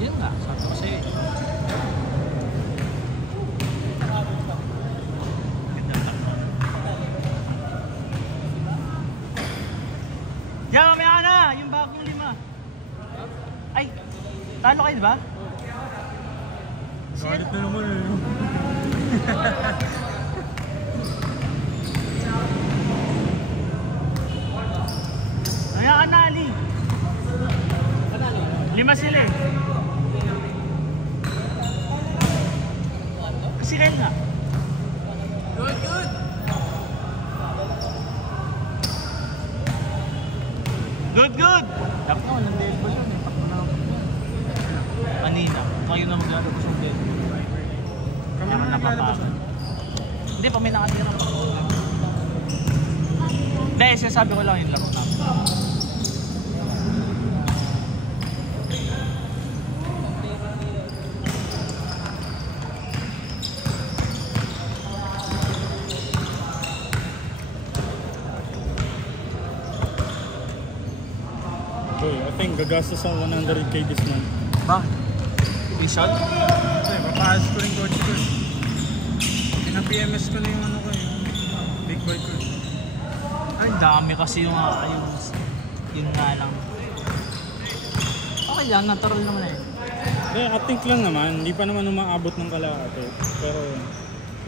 Yun nga, sabi ko sa'yo. Diyan, mamaya ka na! Yung bagong 5. Ay! Talo kayo ba? Galit na naman eh. Mamaya ka na, Ali! 5 sila eh. Kasi kayo nga. Good, good! Good, good! Dapat naman, ng dead ball yun eh. Takbo na ako. Kanina. Ngayon na maglalabas yung dead ball. Kami na naglalabas. Hindi, pa may nakatira. Hindi, sinasabi ko lang yung laro namin. I think gagastos ang 100k this month. Bakit? Isol? Kasi papahas ko rin coach ko. Pina-PMS ko na yung ano ko, yung big boy ko. Ay, dami kasi yung ayos. Yun nga lang. Okay lang, natural naman eh. I think lang naman, hindi pa naman umaabot ng kalahati. Pero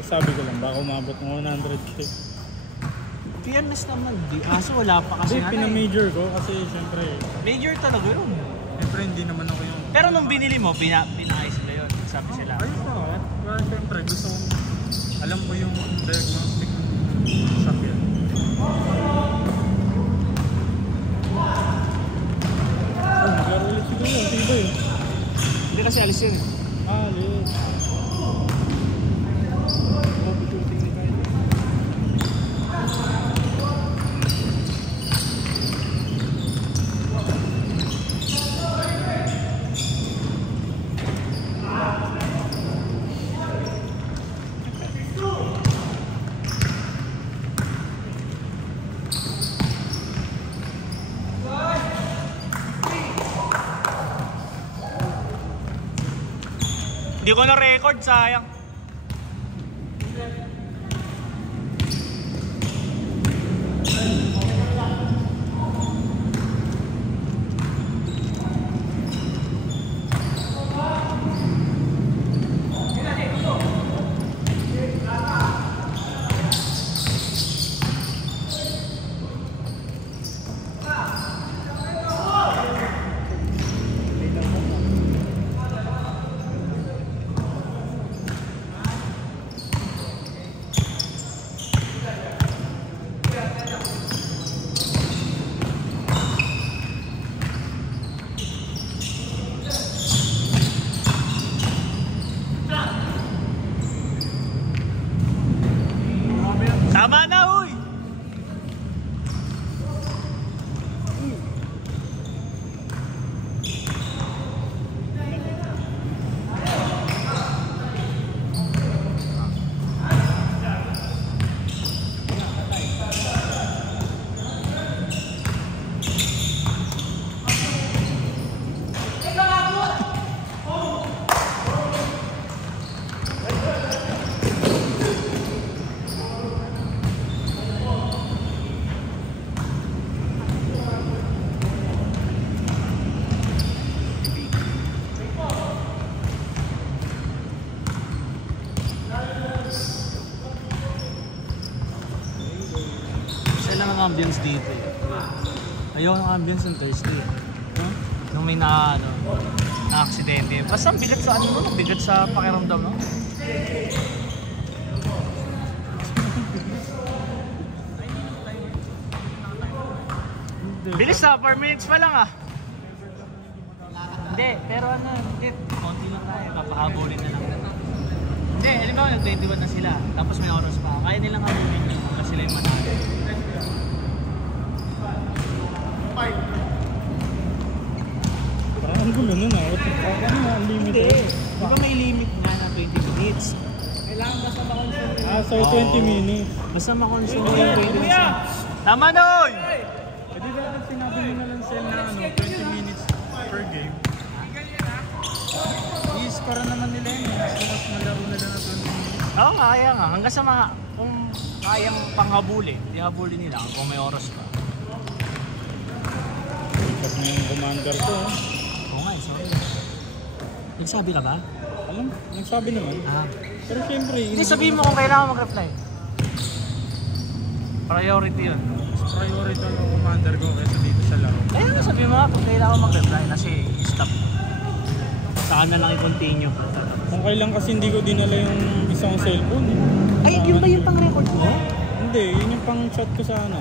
sabi ko lang, baka umabot ng 100k. PMS naman, di. Wala pa kasi Hindi, pina-major ko kasi syempre. Major talaga yun. Syempre hindi naman ako yung... Pero nung binili mo, pinakais sila yun. Sabi sila. Ayos na ako. Well, syempre gusto kong... Alam ko yung diagnostic ng sakyan. Maglaro ulit siguro yun. Sige ba yun? Hindi kasi alis yun. Alis. Shooting ni Kyle. Hindi ko na-record, sayang. Tama na, uy! Ambience dito eh. Ayaw ng ambience ng Thursday eh. Huh? Nung may na-aksidente. Basta bigat sa ano, bigat sa pakiramdam, no? Bilis na, 4 minutes pa lang ah. Hindi, pero ano, hindi, konti lang tayo, papahabulin na lang. Hindi, alam mo, nag-21 na sila, tapos may oras pa. Kaya nilang habulin yun, kasi sila yung manalo. Parang ang gulo nun ah. Ano nga, unlimited? Hindi ba may limit nga na 20 minutes? Kailangan basta makonsume. So 20 minutes. Basta makonsume yung 20 minutes. Tama na, oy! Pwede dapat sinabi mo na lang sila na 20 minutes per game. pa rin naman nila yun. Mas malaro nila na 20 minutes. Oo nga, kaya nga. Hanggang sa mga, kung kayang panghabulin, habulin nila kung may oras pa. Pag may commander to. Oo nga, sorry. Nagsabi ka ba? Alam, nagsabi naman. Ah. Pero siyempre, Hindi, sabihin mo kung kailangan mag-reply. Priority yun. mas priority ng commander ko kaysa dito sa laro. Kaya nga sabihin mo nga kung kailangan mag-reply kasi stop. Saan na lang i-continue. Kung kailan kasi hindi ko dinala yung isang cellphone. Ay, yun ba yung pang-record mo? Hindi, yun yung pang-chat ko sa ano.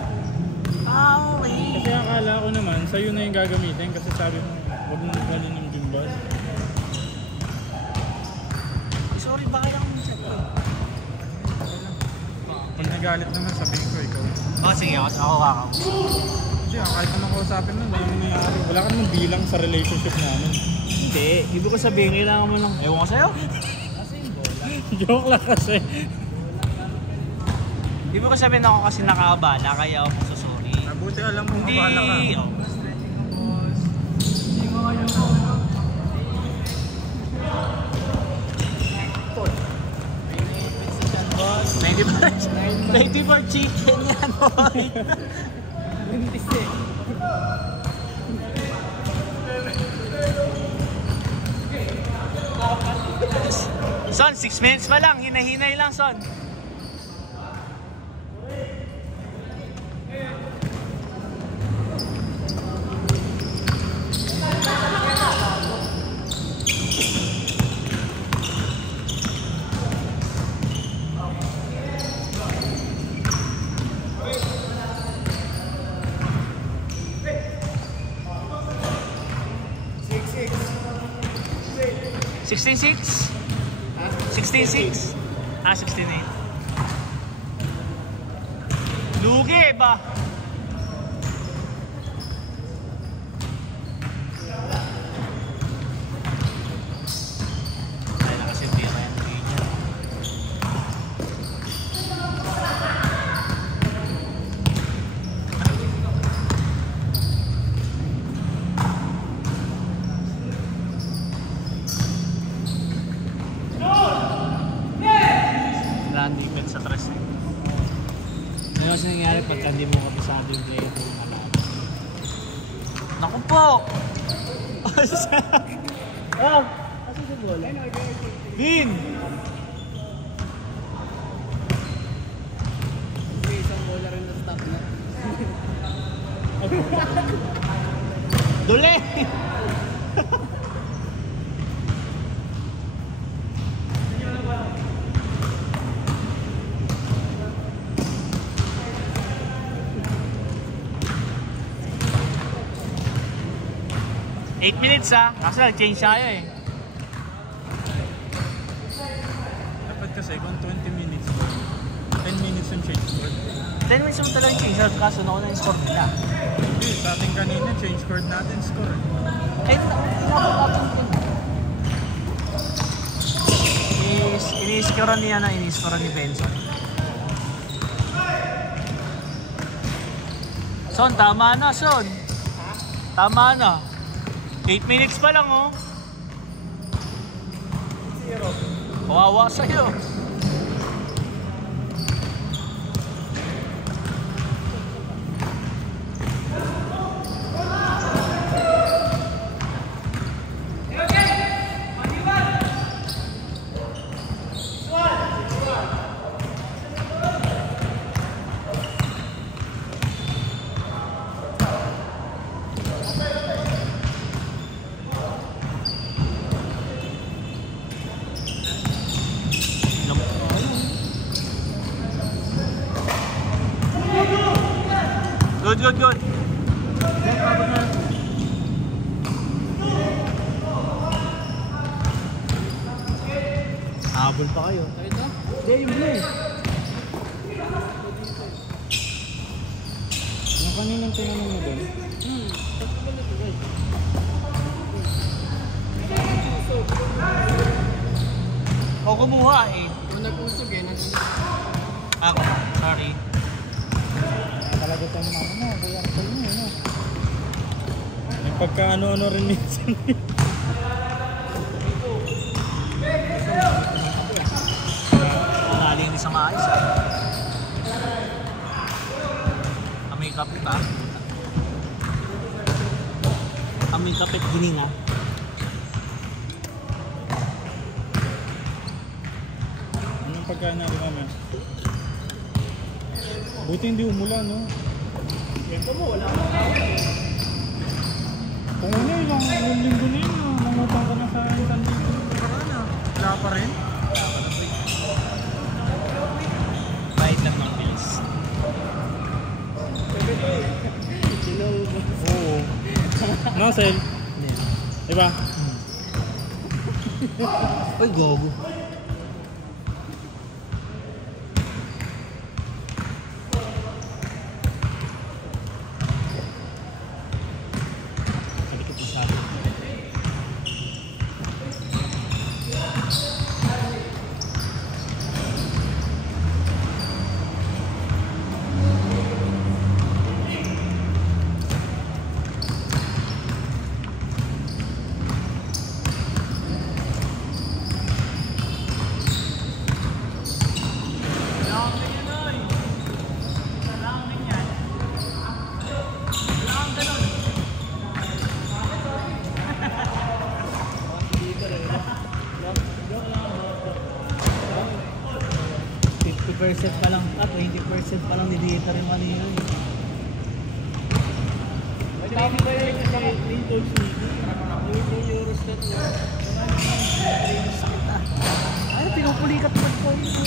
Ah, okay. Kasi akala ko naman, sa'yo na yung gagamitin kasi sabi mo, huwag mo ganin yung gimbal. Sorry, baka lang chat ko. Pag nagalit naman, sabihin ko, ikaw. Oh, sige, ako kakausap. Hindi, kahit naman kausapin mo, hindi mo nangyari. Wala ka naman bilang sa relationship namin. Hindi, ibig ko sabihin, kailangan mo lang, ewan ko sa'yo. Joke lang kasi. Ibig ko sabihin ako kasi nakaabala, kaya ako magsasorry. Mabuti alam mo, Hindi, mabala ka. oh. Lady for chicken yan, boy. Son, 6 minutes pa lang. Hinahinay lang, Son. $16.6? 16.6? Ah, 16.8. Lugi ba? Ay, nakasilbi ka yan. Defense sa tres eh. Ano kasi nangyari pagka hindi mo kabisado yung play ito yung alaman? Naku po! Oh! Kasi sa bola? Bin! May isang bola rin na stop na. Duli! Eight minutes ha, kasi nag-change tayo eh. Dapat kasi kung 20 minutes, 10 minutes yung change score. 10 minutes mo talaga yung change, kaso nauna yung score nila. Hindi, sa ating kanina, change score natin score. Kahit inabot ini-score niya na ini-score ni Benson. Son, tama na, Son. Tama na. 8 minutes pa lang, oh. Kawawa sa'yo. Good. Habol pa kayo. Ito? Hindi, yung blue eh. Yung kaninang tinanong mo doon? Ako kumuha eh. Kung nag-usog eh. Ako, sorry. Talaga tayo naman mo, kaya ako mo, no? May pagka ano-ano rin minsan. Kapit hininga. Anong pagkain natin naman? Buti hindi umulan, no? Ito mo, wala. Kung ano, ilang linggo na yun, nangutang ka na sa isang linggo. Wala pa rin? Bait lang ng pills. Oo. Nasel? Diba? Uy, gogo. Sabi ko po sabi. % pa lang, 20% pa lang nilita rin kanina eh. Dami ba yung Eurostat mo? Ay, pinupulikat mo po yun.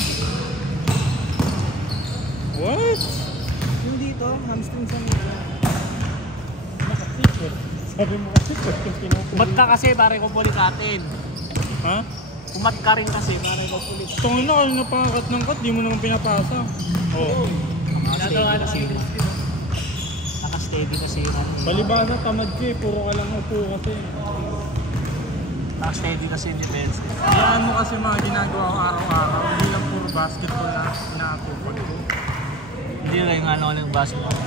What? Yung dito, hamstring sa nito. Naka-t-shirt. Sabi mo kasi pinupuli. Ba't ka kasi pare ko pulikatin? Ha? Umat ka rin kasi pare ko pulik. Tungin na kayo napangakat ng kat, di mo naman pinapasa. Oo. Naka-steady kasi yun. Naka-steady kasi yun. Balibasa, tamad ka eh. Puro ka lang upo kasi. Naka-steady kasi yung defense. Hayaan mo kasi mga ginagawa ko araw-araw. Hindi lang puro basketball na inaatupag ko. Hindi lang yung ano ng basketball.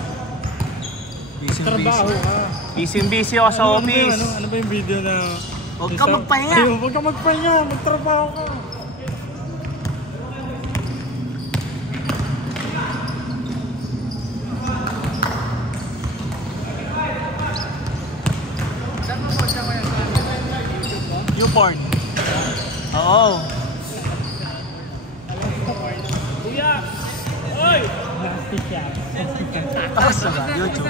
Trabaho ka. Busy ako sa office. Ano ba yung video na... Huwag ka magpahinga. Ayun, huwag ka magpahinga. Magtrabaho ka. Saan mo po siya kaya sa YouTube mo? Newport. Oo. Kuya! Oy! Nasty siya. Tapos na ba? YouTube.